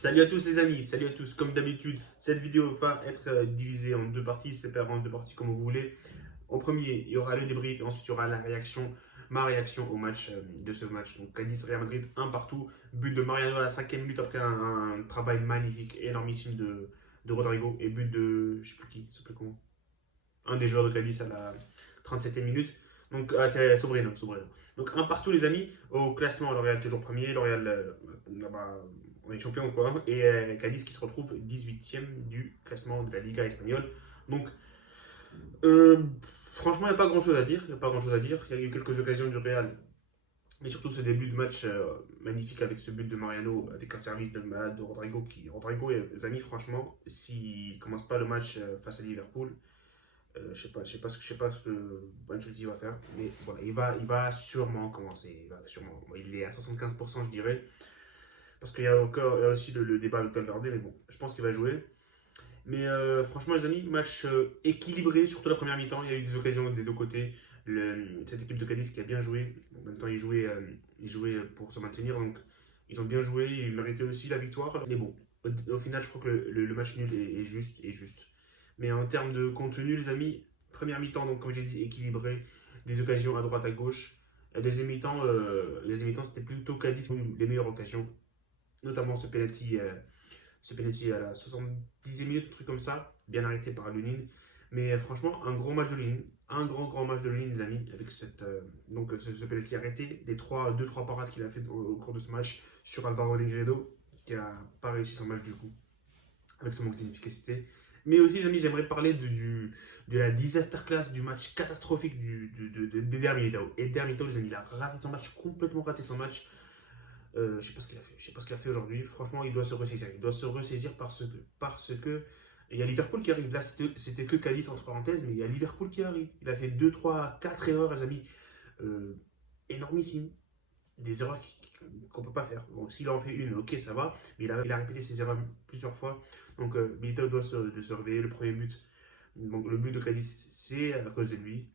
Salut à tous les amis, salut à tous. Comme d'habitude, cette vidéo va être divisée en deux parties, séparée en deux parties comme vous voulez. En premier, il y aura le débrief et ensuite il y aura la réaction, ma réaction au match de ce match. Donc Cadiz-Real Madrid, un partout. But de Mariano à la 5e minute après un travail magnifique, énormissime de Rodrigo. Et but de, je sais plus qui, ça s'appelle comment, un des joueurs de Cadiz à la 37e minute. Donc c'est Sobrino. Donc un partout les amis. Au classement, L'Oréal toujours premier. L'Oréal là-bas, on est champion quoi. Et Cadiz qui se retrouve 18e du classement de la Liga espagnole. Donc franchement, il n'y a pas grand-chose à dire. Il y a eu quelques occasions du Real. Mais surtout ce début de match magnifique avec ce but de Mariano, avec un service de malade de Rodrigo. Rodrigo et les amis, franchement, s'il ne commence pas le match face à Liverpool, je sais pas ce que Ancelotti va faire, mais voilà, il va sûrement commencer. Bon, il est à 75%, je dirais, parce qu'il y a aussi le débat avec Valverde, mais bon, je pense qu'il va jouer. Mais franchement, les amis, match équilibré, surtout la première mi-temps. Il y a eu des occasions des deux côtés. Cette équipe de Cadiz qui a bien joué. En même temps, ils jouaient pour se maintenir, donc ils ont bien joué. Ils méritaient aussi la victoire. Mais bon, au final, je crois que le match nul est juste. Mais en termes de contenu, les amis, première mi-temps, donc comme j'ai dit, équilibré, des occasions à droite, à gauche. Deuxième mi-temps, c'était plutôt Cadiz qui a eu les meilleures occasions, notamment ce penalty à la 70e minute, un truc comme ça, bien arrêté par Lunin. Mais franchement, un gros match de Lunin, un grand match de Lunin, les amis, avec ce penalty arrêté, les 2-3 parades qu'il a fait au cours de ce match sur Alvaro Negredo, qui n'a pas réussi son match du coup, avec ce manque d'efficacité. Mais aussi, les amis, j'aimerais parler de la disaster class du match catastrophique d'Eder Militao. Eder Militao, les amis, il a raté son match, complètement raté son match. Je sais pas ce qu'il a fait. Je sais pas ce qu'il a fait aujourd'hui. Franchement, il doit se ressaisir. Parce que il y a Liverpool qui arrive. Là, c'était que Cadiz entre parenthèses, mais il y a Liverpool qui arrive. Il a fait 2, 3, 4 erreurs, les amis. Énormissimes. Des erreurs qu'on peut pas faire. Bon, s'il en fait une, ok, ça va. Mais il a répété ses erreurs plusieurs fois. Donc, Militao doit se réveiller. Le premier but. Donc, le but de Cadiz, c'est à cause de lui.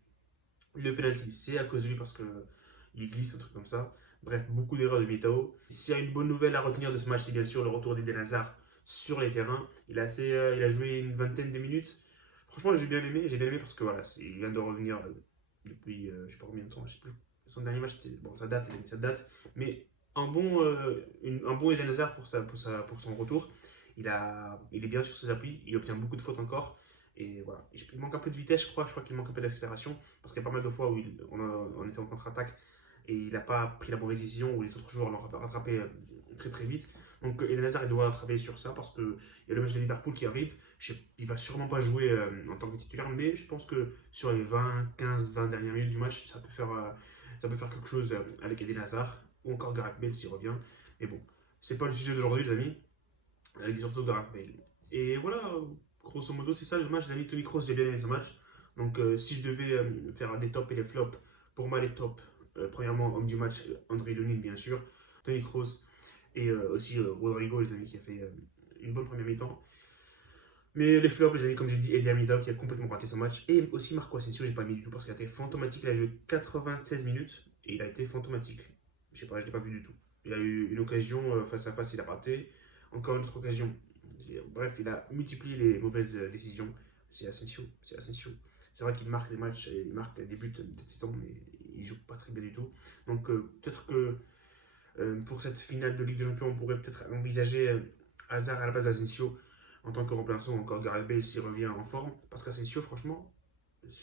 Le penalty, c'est à cause de lui parce qu'il glisse, un truc comme ça. Bref, beaucoup d'erreurs de Militao. S'il y a une bonne nouvelle à retenir de ce match, c'est bien sûr le retour d'Eden Hazard sur les terrains. Il a joué une vingtaine de minutes. Franchement, j'ai bien aimé parce que voilà, il vient de revenir depuis, je sais pas combien de temps, je sais plus. Son dernier match, bon, ça date, mais un bon Eden Hazard pour son retour. Il est bien sur ses appuis, il obtient beaucoup de fautes encore. Et voilà, il manque un peu de vitesse, je crois qu'il manque un peu d'accélération, parce qu'il y a pas mal de fois où on était en contre-attaque et il n'a pas pris la mauvaise décision, où les autres joueurs l'ont rattrapé très vite. Donc Eden Hazard, il doit travailler sur ça, parce qu'il y a le match de Liverpool qui arrive. Il va sûrement pas jouer en tant que titulaire, mais je pense que sur les 15-20 dernières minutes du match, ça peut faire quelque chose avec Eden Hazard, ou encore Gareth Bale s'il revient. Mais bon, c'est pas le sujet d'aujourd'hui, les amis, avec surtout Gareth Bale. Et voilà, grosso modo, c'est ça le match. Les amis, Toni Kroos, j'ai bien aimé ce match. Donc si je devais faire des tops et des flops, pour moi les tops, premièrement, homme du match, André Lunin, bien sûr, Toni Kroos et aussi Rodrigo, les amis, qui a fait une bonne première mi-temps. Mais les flops, les amis, comme j'ai dit, Eder Militao qui a complètement raté son match. Et aussi Marco Asensio, j'ai pas mis du tout parce qu'il a été fantomatique. Il a joué 96 minutes et il a été fantomatique. Je sais pas, je l'ai pas vu du tout. Il a eu une occasion face à face, il a raté. Encore une autre occasion. Bref, il a multiplié les mauvaises décisions. C'est Asensio. C'est vrai qu'il marque des matchs, il marque des buts cette saison, mais il joue pas très bien du tout. Donc peut-être que pour cette finale de Ligue des Champions, on pourrait peut-être envisager Hazard à la place d'Asensio en tant que remplaçant, ou encore Gareth Bale s'il revient en forme. Parce qu'Asensio, franchement, il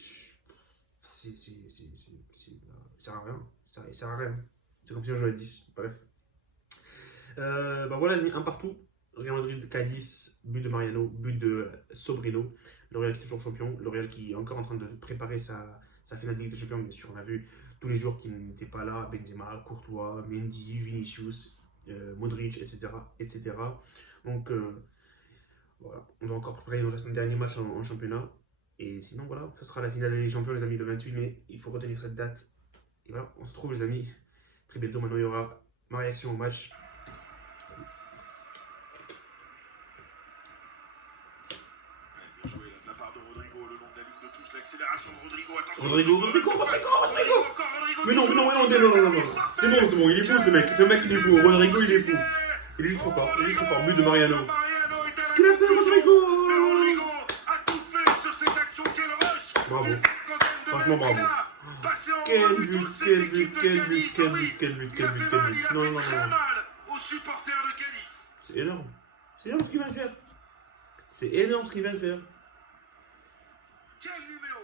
sert à rien. Il sert à rien. C'est comme si on jouait à 10. Bref. Voilà, j'ai mis un partout. Real Madrid, Cadiz, but de Mariano, but de Sobrino. Le Real qui est toujours champion. Le Real qui est encore en train de préparer sa finale de Ligue des Champions. Bien sûr, on a vu tous les joueurs qui n'étaient pas là. Benzema, Courtois, Mendy, Vinicius, Modric, etc. Donc, voilà. On doit encore préparer notre dernier match en championnat. Et sinon, voilà, ce sera la finale des champions, les amis, le 28 mai. Il faut retenir cette date. Et voilà, on se retrouve, les amis, très bientôt. Maintenant, il y aura ma réaction au match. L'accélération de Rodrigo, attention. Rodrigo. Mais non. C'est bon, il est fou ce mec. Ce mec, il est fou. Rodrigo, il est fou. Il est juste trop fort. Il est juste trop fort. But de Mariano. Mariano est à Ce qu'il a fait, Rodrigo. Mais Rodrigo a tout fait sur cette action. Quel rush. Bravo. Une cinquantaine de Franchement, mètres, bravo. il a passé en Quel revue but, toute cette quel équipe but, de quel but, Cadiz. quel Ah oui, but, quel but, il quel a but, fait quel mal, but. il a Non, fait non, très non. mal aux supporters de Cadiz. C'est énorme. C'est énorme ce qu'il vient de faire. C'est énorme ce qu'il vient de faire. Quel numéro.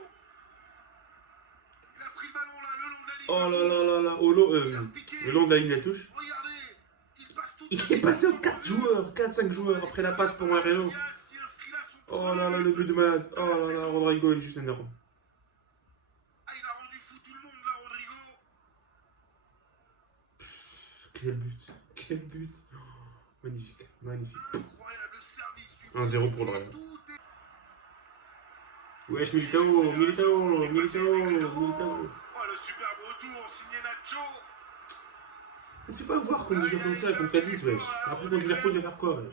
Il a pris le ballon là, le long de la ligne. Oh là de touche. là là là. Il a piqué. Le long de la ligne de touche. Regardez, il passe tout Il est passé aux 4 joueurs, 4-5 joueurs après la passe pour Mariano. Oh là là, le but de malade. Oh là là, Rodrigo, il est juste énorme. Ah, il a rendu fou tout le monde là, Rodrigo. Quel but, quel but. Oh, magnifique, magnifique. Incroyable service du 1-0 pour le Real. Tout est... Wesh, Militao, Militao, Militao, Militao. Oh, le superbe retour signé Nacho. Ne fais pas voir qu'on est déjà comme ça, comme Cadiz, wesh. Après, contre Liverpool, tu vas faire quoi, wesh?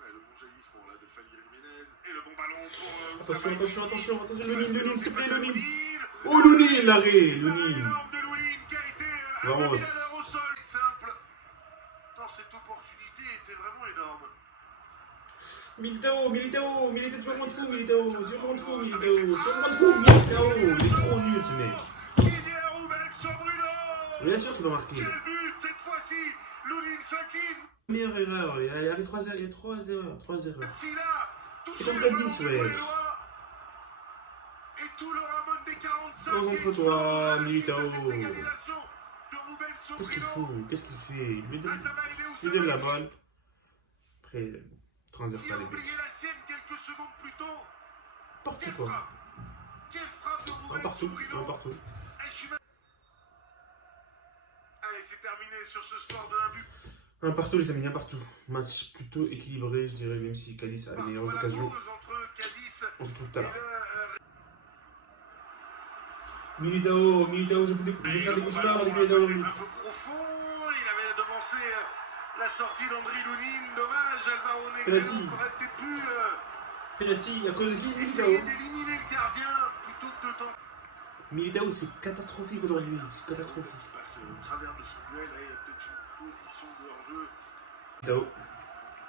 Ouais, le bon jaillissement là de Fali Jiménez. Et le bon ballon pour... Attention, attention, attention, attention, Lounine, s'il te plaît, Lounine. Lounine. Oh, Lounine, l'arrêt, Lounine. L'énorme de Lounine qui a été Vamos. un demi-heure au sol. Simple. Tant cette opportunité était vraiment énorme. Militao, Militao, Militao, tu vas de fou, Militao, tu vas de fou, Militao, tu vas de fou, Militao, il est trop nul, ce mec. Didier Ruben Sobruno. Bien sûr qu'il va marquer. Quel but cette fois-ci. Lounine s'incline. Meilleure erreur, il y avait 3 erreurs, il y a 3 erreurs, 3 erreurs. Silla, touché C'est comme le ballon Cadiz, entre ouais. les doigts. Et tout le Ramon des 45. Concentre-toi, Militao. Qu'est-ce qu'il Qu'est-ce fout? Qu'est-ce qu'il fait? Il lui donne, Ah, il lui donne la balle. Après, transversal Il a et but. oublié la sienne quelques secondes plus tôt. Partout Quelle quoi. frappe. Quelle frappe de Un Ruben partout, Sobrino. un partout. Allez, c'est terminé sur ce score de 1 but. Un partout les amis, un partout. Match plutôt équilibré, je dirais, même si Cadiz a les meilleures occasions. Entre Cadiz On se retrouve tout à et l'heure. le... Militao, je vais faire des cauchemars avec Militao. Un peu profond, il avait devancé la sortie d'Andri Lounine. Dommage, Alvaro Negredo Penalty. qui aurait peut-être pu Penalty, à cause de qui? essayer Militao. d'éliminer le gardien plutôt que de tenter. Militao, c'est catastrophique aujourd'hui, c'est catastrophique. Qui passe au travers de son duel, là, il y a peut-être une position de hors-jeu. Militao.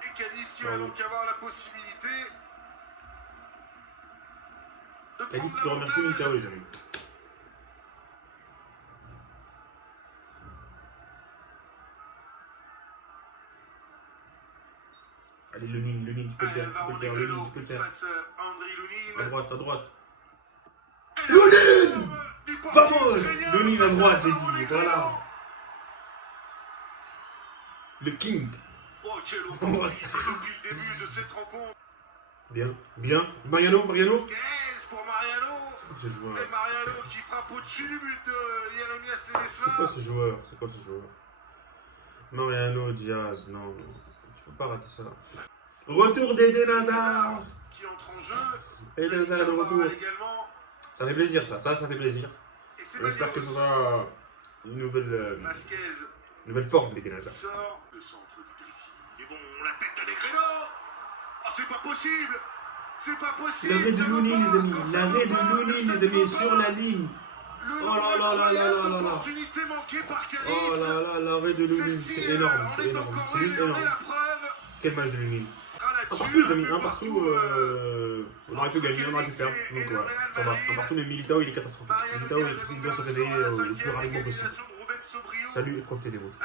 Et Cadiz qui va donc avoir la possibilité de Cadiz prendre peut remercier l'avantage. Militao les amis. Allez, Lounine, tu peux le faire, Alvaro Lounine, Negredo tu peux le faire. face à Andri Lounine. À droite. Et Lounine du portier Vamos ukrainien Lounine à face droite, j'ai Alvaro dit, Negredo. voilà. Le King. Oh, quelle Oh, opportunité ça. depuis le début de cette rencontre. Bien. Mariano. Vasquez pour Mariano. Ce joueur. Et Mariano qui frappe au-dessus du but de Jeremias C'est quoi Ledesma. ce joueur? Mariano Diaz, non. Tu peux pas rater ça. Retour d'Eden Hazard. Qui entre en jeu. Eden Hazard de retour. Également. Ça fait plaisir ça fait plaisir. Et c'est J'espère que ce sera une nouvelle Vasquez forme d'Eden qui Hazard. sort. Le centre d'Idrissi. Il est bon, la tête de Negredo. Oh, c'est pas possible. C'est pas possible. L'arrêt de ça va Lounine pas. les amis. Quand ça L'arrêt va pas, de Lounine ça les amis va sur pas. la ligne. Le Oh là là là là là là là. opportunité manquée par Cadiz. Oh là là, l'arrêt de Lounine, Celle-ci, c'est énorme, on c'est est énorme. encore C'est juste lui, on est énorme. la preuve. Quel match de Lounine. Un partout les amis, un partout. On aurait pu gagner, on aurait pu perdre. Donc voilà, ça va. Un partout, mais Militao il est catastrophique. Militao il doit se réveiller le plus rapidement possible. Salut et profitez des vôtres.